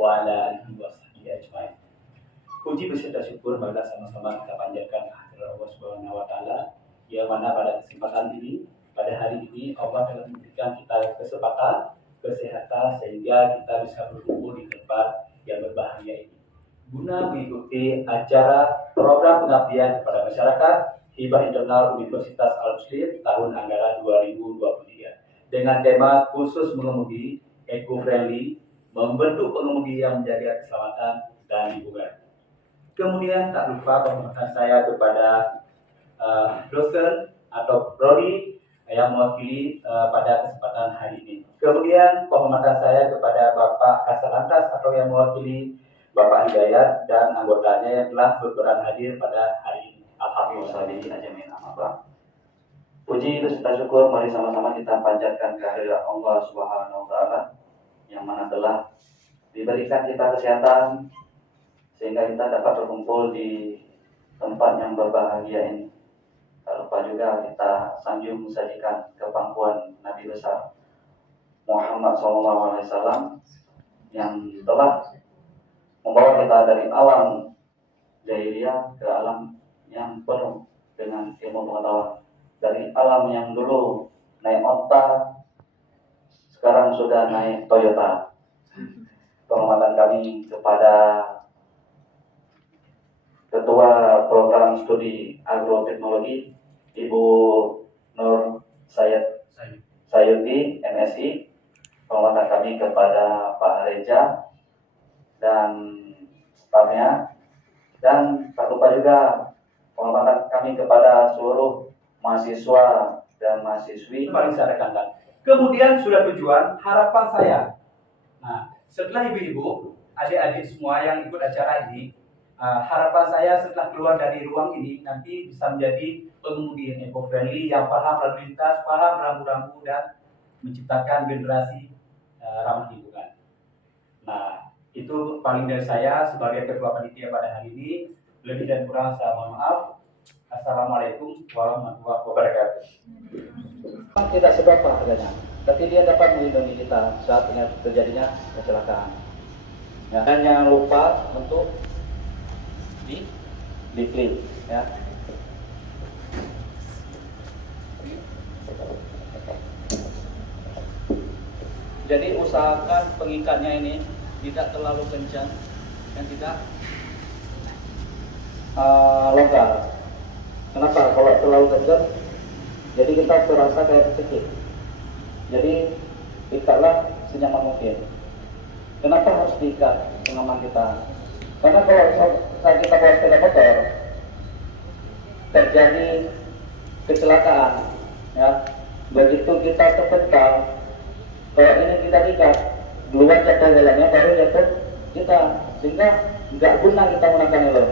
wa ala alihi wa sahbihi ajmain. Puji beserta syukur marilah sama-sama kita panjatkan kehadirat Allah Subhanahu wa taala, yang mana pada kesempatan ini, pada hari ini Allah telah memberikan kita kesempatan, kesehatan, sehingga kita bisa berkumpul di tempat yang berbahagia ini guna mengikuti acara program pengabdian kepada masyarakat Hibah Internal Universitas Al-Muslim tahun anggaran 2023 dengan tema khusus mengemudi eco-friendly, membentuk pengemudi yang menjaga keselamatan dan lingkungan. Kemudian tak lupa penghormatan saya kepada dosen atau prodi yang mewakili pada kesempatan hari ini. Kemudian penghormatan saya kepada Bapak Kasatlantas atau yang mewakili Bapak Hidayat dan anggotanya yang telah berperan hadir pada hari ini. Alhamdulillah. Puji beserta syukur mari sama-sama kita panjatkan kehadirat Allah Subhanahu wa taala yang mana telah diberikan kita kesehatan sehingga kita dapat berkumpul di tempat yang berbahagia ini. Tak lupa juga kita sanjung sajikan kepangkuan Nabi besar Muhammad SAW yang telah membawa kita dari alam jahiliyah ke alam yang penuh dengan ilmu pengetahuan. Dari alam yang dulu naik onta, sekarang sudah naik Toyota. Penghormatan kami kepada Ketua Program Studi Agroteknologi Ibu Nur Sayuti MSI. Penghormatan kami kepada Pak Reja dan stafnya, dan tak lupa juga penghormatan kami kepada seluruh mahasiswa dan mahasiswi. Paling saya rekankan. Kemudian sudah tujuan, harapan saya. Nah, setelah ibu-ibu, adik-adik semua yang ikut acara ini, harapan saya setelah keluar dari ruang ini nanti bisa menjadi pengemudi yang eco-friendly, yang paham lalu lintas, paham rambu-rambu, dan menciptakan generasi ramah lingkungan. Nah, itu paling dari saya sebagai ketua panitia pada hari ini. Lebih dan kurang saya mohon maaf. Assalamualaikum warahmatullahi wabarakatuh. Tidak seberapa harganya, tapi dia dapat melindungi kita saat terjadinya kecelakaan. Ya, dan jangan lupa untuk diklik ya. Jadi usahakan pengikatnya ini tidak terlalu kencang dan tidak longgar. Kenapa? Kalau terlalu kencang, jadi kita terasa kayak kecil. Jadi ikatlah senyaman mungkin. Kenapa harus diikat pengaman kita? Karena kalau saat kita bawa sepeda motor terjadi kecelakaan, ya, begitu kita terpental, kalau ini kita ikat, duluan jatuh jalannya baru jatuh kita, sehingga nggak guna kita menggunakan helm.